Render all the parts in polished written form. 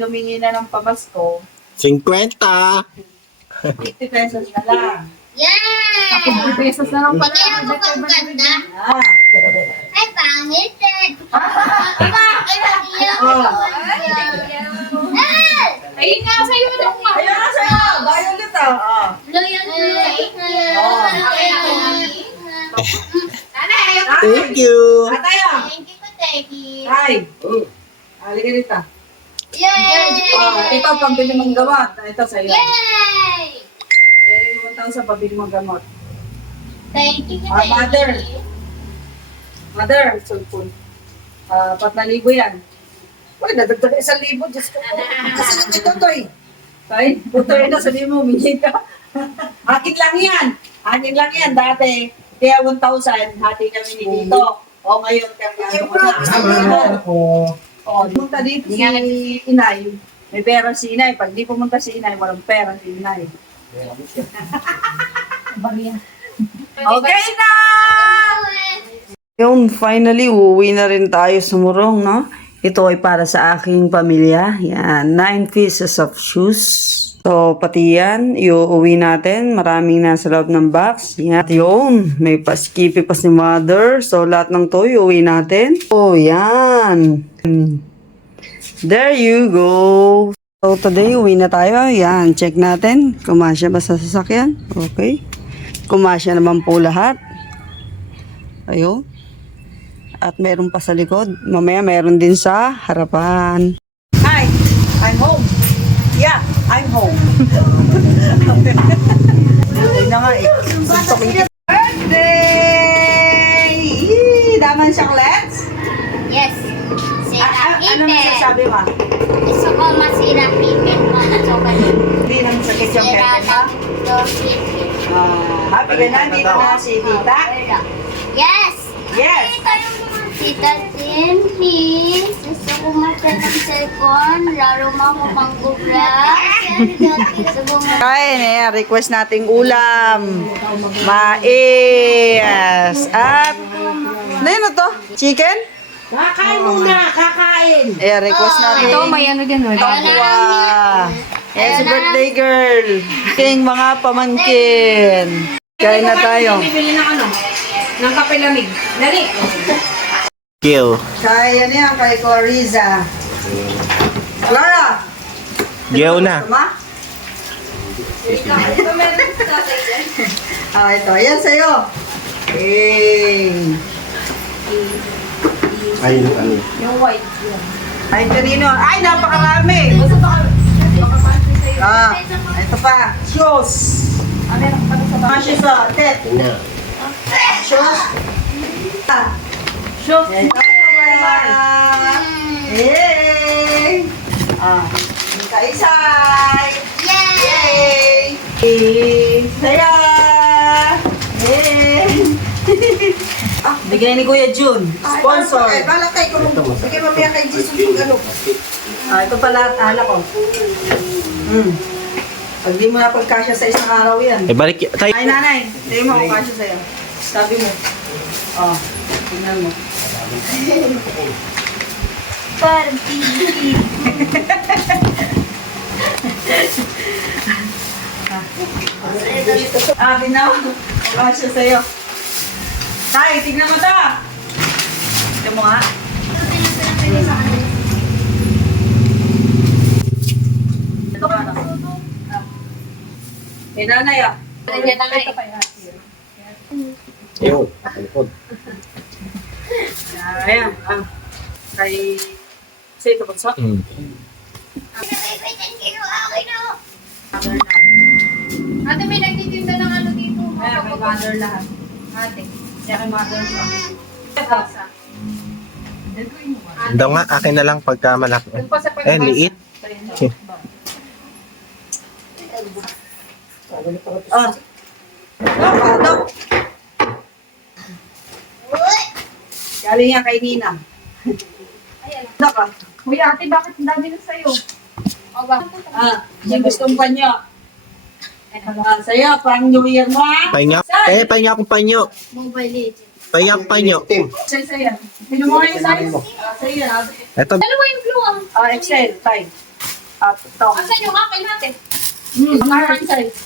Lumingi na ng pamasko, 50. 50 pesos na lang. Yay! Ako 50 pesos na lang pala. Hindi ako pang ganda. Ah. Ay, pangit eh. Ayun nga sa'yo lang nga. Ayun na sa'yo. Violet ah. Loyal Thank you. Tatay ah. Thank you, Teki. Tay. Halika dito. Yay! Ito, pambili mong gamot. Ito sa'yo. Yay! 1,000 pambili mong gamot. Thank you, Ah, mother. Teki. Mother, sulpon. 4,000 yan. Uy, nadagdag 1,000. Diyos ko po. Kasi lang ito, Toy. Tay, putoy na sa mo, mingi ka. Akin lang yan. Akin lang yan. Dati, kaya 1,000, hati kami ni Dito. O ngayon, kaya O, pumunta dito si Inay. May pera si Inay. Pag di pumunta si Inay, walang pera si Inay. Okay na! Yun, finally, uuwi na rin tayo sa Morong, no? Ito ay para sa aking pamilya. Yan, 9 pieces of shoes. So, pati yan, iuwi natin. Maraming nasa loob ng box. Yan, yun, may paskipi pa si mother. So, lahat ng to, iuwi natin. Oh, yan. There you go. So, today, uwi na tayo. Yan, check natin. Kumasya ba sa sasakyan? Okay. Kumasya naman po lahat. Ayun. At meron pa sa likod. Mamaya meron din sa harapan. Hi! I'm home. Yeah, I'm home. Hindi na nga eh. Birthday! Yee! Daman chocolates? Yes. Sira Ano ipin. masasabi mo? Gusto ko masira ipin mo na chocolate. Hindi naman sakit yung Sira kete lang mo. to ipin. Happy ka na, dito na si tita. Yes! Yes! Tita Tin, please. Gusto ko mata ng cellphone. Laro mo ako pang-vlog. Gusto ko mata. Kain eh, request nating ulam. Mais. At, ano yun to? Chicken? Kakain muna, kakain. Eh, request natin. Ito, may ano din. Tangwa. Eh, si birthday girl. King mga pamangkin. Kain na tayo. Bibili ng ano? Ng kape lamig. Dali. Kill. Kaya niya kay Clariza. Clara! Geo na. Ma? Ito. Ayan sa'yo. Ayun, ano. Yung white. Ay, kanino? Ay, napakarami. Ito pa. Shoes. Shoes, tet. Shoes. Shoes. Ito pa. Yay! Isa-isay. Yay! Yay! Saya! Yay! Bigay ni Kuya Jun. Sponsor. Bala kay ko. Sige mamaya kay Jesus yung ano. Ito pala, anak ko. Pag di mo na pagkasya sa isang araw yan. Eh, balik. Tayo. Ay, nanay. Sabi mo, kasya sa'yo. Sabi mo. Tingnan mo. Barbie. Tingnan mo. Kasya sa'yo. Tay, tignan mo ta. Tignan mo nga. Ito ka na. Eh, nanay ah. Nandiyan na nga eh. Ayun. Likod. Ayan. Kay... Sa ito bunso. Ate, may nagtitinda ng ano dito. Ayan, kay mother lahat. Ate. Kaya kay mother pa. Pasa. Daw nga, akin na lang pagka malaki. Doon pa sa Eh, liit. Ito. Galing yan kay Nina. Naka. Uy, ate, bakit ang dami na sa'yo? O ba? Yung gustong panyo. Sa'yo, pang New Year mo ha? Pahinga. Eh, pahinga akong panyo. Mobile Legends. Pahinga akong panyo. Sa'yo. Sino mo nga yung size? Sa'yo. Ito. Dalawa yung blue ah. Excel, time. At ito. Asan yung akin natin? Parang size.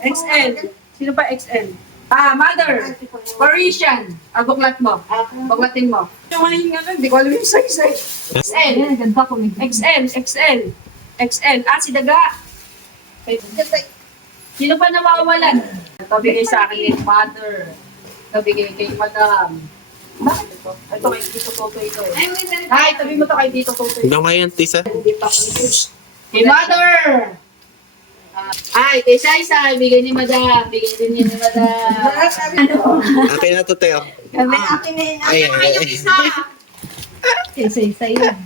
XL. Sino pa XL? Mother. Parisian. Buklat mo. Buklatin mo. Yung ngayon nga, hindi ko alam yung size. XL. Ayan, ganda ko eh. XL. XL. XL. Si Daga. Sino pa na mawawalan? Ito bigay sa akin ni Mother. Ito bigay kay Madam. Bakit ito? Ito kay Tito Toto ito eh. Ay, tabi mo to kay Tito Toto. Hanggang ngayon, Tisa. Kay Mother! Ay, kay Sai, bigay ni Madam. Bigay din niya ni Madam. Akin na to, Teo. Kami akin na yun. Ay, ay, ay. Say yun.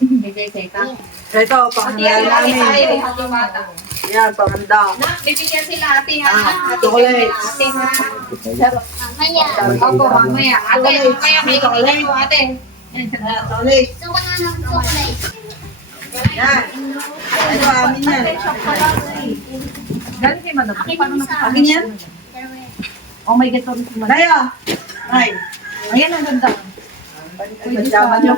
Bigay sa ita. Ito, pangalan namin. Yan, panganda. Bibigyan sila ate ha. Chocolate. Ate ha. Mamaya. Opo, mamaya. Ate, mamaya may bibigyan ko ate. Chocolate. Gusto ko na ng chocolate. Yan. Ito, amin yan. Galing kay madam. Paano na Amin yan? Oh my God, sorry si madam. Tayo. Ay. Ayan ang ganda. Panjaman nyo.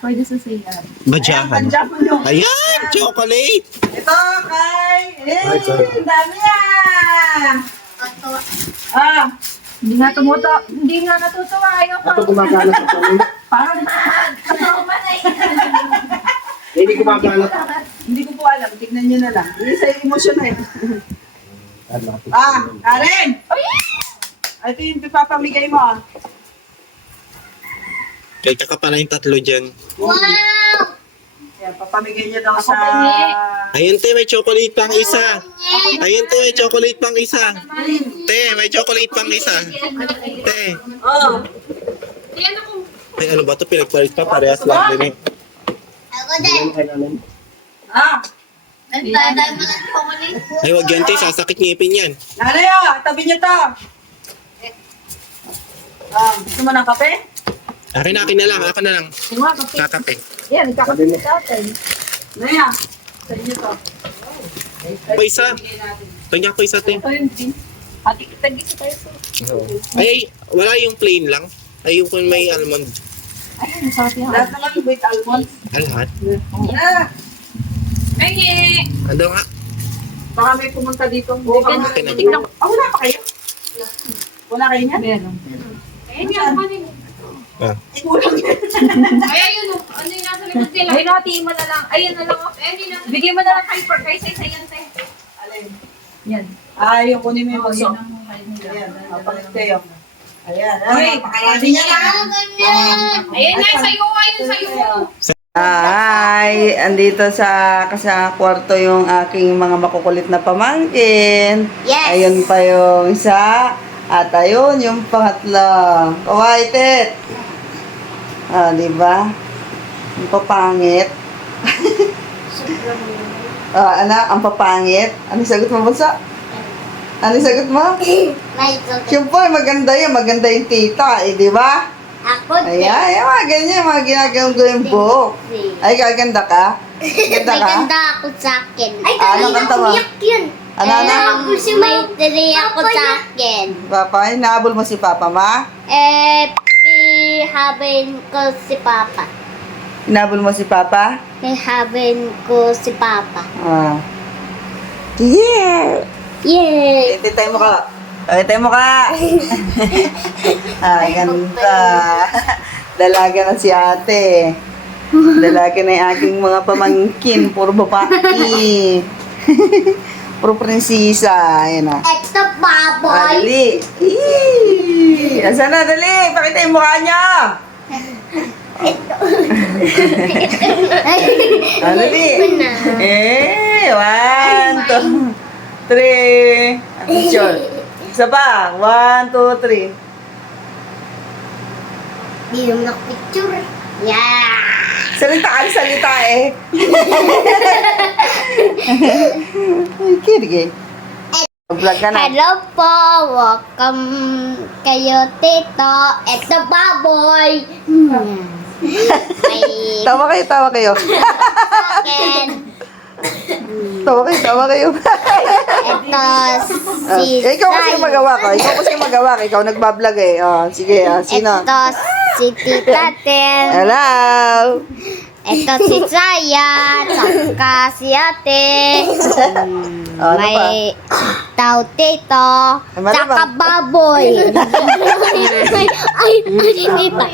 Pwede sa siya. Badyahan. Panjaman nyo. Ayan, chocolate. Ito, kay. Ang dami yan. Hindi nga hindi nga natutuwa. Ayaw pa. gumagana sa kami. Parang manay. Hindi gumagana. Hindi ko po alam. Tignan nyo na lang. Hindi sa emosyon na eh. Karen! Ito yung pipapamigay mo. Kaya ka pala yung tatlo dyan. Wow! Yan, papamigay niya daw sa... Ayun, te, may chocolate pang isa. Ayun, te, may chocolate pang isa. Te, may chocolate pang isa. Te. Oh. Ay, ano ba to? Pinagpalit pa. Parehas lang din eh. Ako din. Nagdadal mo ng chocolate. Ay, wag yan, te. Sasakit ngipin yan. Nanay, tabi niyo to. Gusto mo ng kape? Akin na lang. Ako na lang. Kakape. Yan, nagkakapit sa atin. Naya, sa inyo to. Pa isa. Tanya ko isa, te. Ito yung din. Ate, tagis tayo sa. Ay, wala yung plain lang. Ay, yung kung may almond. Ayun, sa atin. Lahat naman with almonds. Alhat? Ay, Ano nga? Baka may pumunta dito. Bukang Akin na. wala pa kayo? Wala kayo niyan? meron. Ayun yung kanina. Ah. Kulang yan. Ay, ayun o. Ano yung nasa likod nila? Ayun, hatiin mo na lang. Ayun na lang. Bigyan mo na lang kay Pork. Kay sa yan, te. Alin? Yan. Yung kunin mo yung baso. Yan ang mukha nila. Ayan, palit kayo. Ayan, Pakayari niya na. Ayun na, sa'yo. Ayun sa'yo. Hi! Andito sa kwarto yung aking mga makukulit na pamangkin. Yes. Ayun pa yung isa. At ayun yung pangatlo. Kawai, Tet! Di ba? Ang papangit. Ang papangit. Anong sagot mo, Bunso? Anong sagot mo? May chocolate. Siyempre, maganda yan. Maganda yung tita, di ba? Ako Ayan, yung mga ganyan, mga ginagawang ko yung buhok. Ay, kaganda ka? Ganda May ka? ganda ako sa akin. Ay, Anong kanta mo? yun. Ano? May dali ako sa akin. Papa, hinahabol mo si Papa, ma? Pihabin ko si Papa. Hinahabol mo si Papa? Pihabin ko si Papa. Yeah! Yay! Titay mo ka. Titay mo ka. Ganda. Dalaga na si ate. Dalaga na yung aking mga pamangkin. Puro babae. Puro prinsesa. Ayan na. Ito, baboy. Dali. Asan na? Dali. Pakita yung mukha niya. Dali. One, two, three. Picture. Isa pa. 1, 2, 3. Di naman ako picture. Yeah! Salita eh. Ay, kilig eh. Vlog ka na. Hello po! Welcome kayo, Tito. Ito, baboy. May Tawa kayo. akin. Tawa kayo. Ito, si Ikaw kasi Sai. magawa ka. Ikaw nagbablog eh. Sige, sino? Ito, si Tita Ten. Hello. Ito si Saya, tsaka si ate. Ano pa? May tao tito, Ano tsaka pa? baboy. Ay, tita.